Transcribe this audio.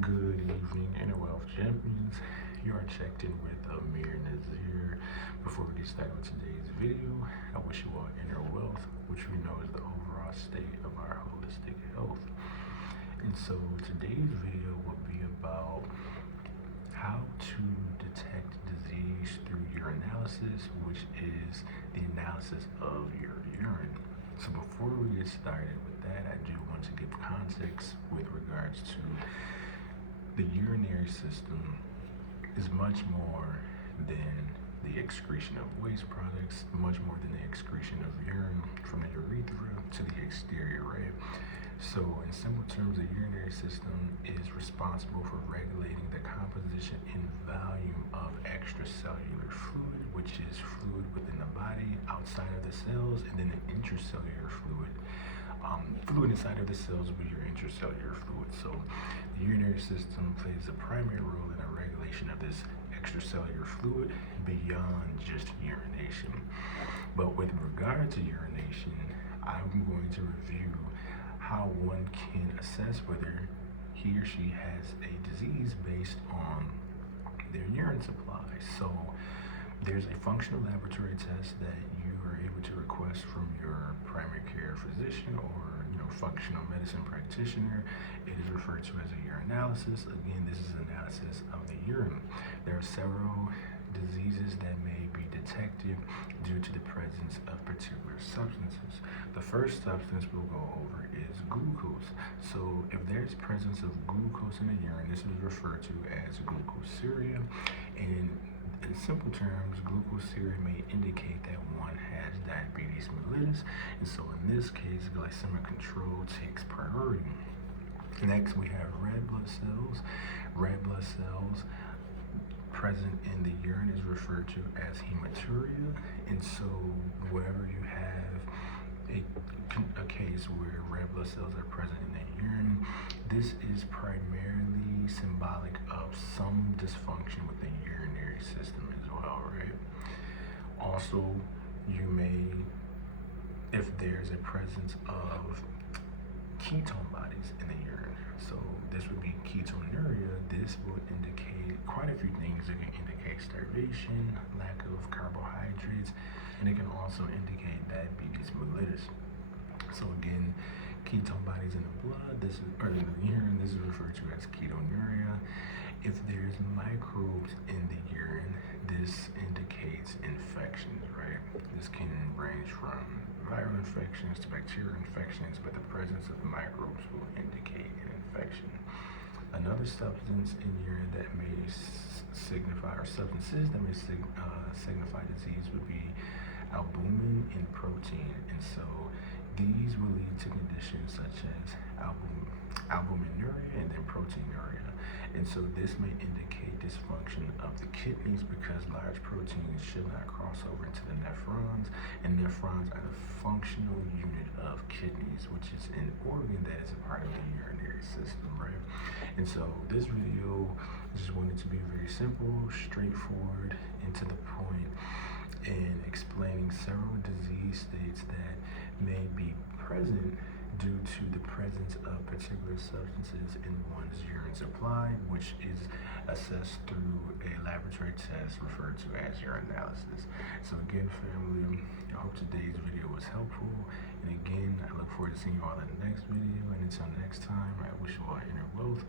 Good evening, Inner Wealth Champions. You are checked in with Ameer and Naseer. Before we get started with today's video, I wish you all inner wealth, which we know is the overall state of our holistic health. And so today's video will be about how to detect disease through urinalysis, which is the analysis of your urine. So before we get started with that, I do want to give context with regards to the urinary system is much more than the excretion of waste products, much more than the excretion of urine from the urethra to the exterior, right? So in simple terms, the urinary system is responsible for regulating the composition and volume of extracellular fluid, which is fluid within the body, outside of the cells, and then the intracellular fluid. Fluid inside of the cells will be your intracellular fluid. So the urinary system plays a primary role in the regulation of this extracellular fluid beyond just urination. But with regard to urination, I'm going to review how one can assess whether he or she has a disease based on their urine supply. So there's a functional laboratory test that you are able to request from your primary care physician or functional medicine practitioner. It is referred to as a urinalysis. Again, this is analysis of the urine. There are several diseases that may be detected due to the presence of particular substances. The first substance we'll go over is glucose. So if there's presence of glucose in the urine, this is referred to as glucosuria. And in simple terms, glucosuria may indicate that one has diabetes mellitus, and so in this case, glycemic control takes priority. Next, we have red blood cells. Red blood cells present in the urine is referred to as hematuria, and so wherever you have a case where red blood cells are present in the urine, this is primarily symbolic of some dysfunction with the urinary system as well, right? Also, you may, if there's a presence of ketone bodies in the urine, so this would be ketonuria, this will indicate quite a few things. It can indicate starvation, lack of carbohydrates, and it can also indicate diabetes mellitus. So again, ketone bodies in the blood, or in the urine, this is referred to as ketonuria. If there's microbes in the urine, this indicates infections, right? This can range from viral infections to bacterial infections, but the presence of microbes will indicate an infection. Another substance in urine that may signify, or substances that may signify disease would be albumin and protein. And so these will lead to conditions such as albuminuria and then proteinuria. And so this may indicate dysfunction of the kidneys because large proteins should not cross over into the nephrons, and nephrons are the functional unit of kidneys, which is an organ that is a part of the urinary system, right? And so this video just wanted to be very simple, straightforward, and to the point, and explaining several disease states that may be present due to the presence of particular substances in one's urine supply, which is assessed through a laboratory test referred to as urinalysis. So again, family, I hope today's video was helpful. And again, I look forward to seeing you all in the next video. And until next time, I wish you all inner wealth.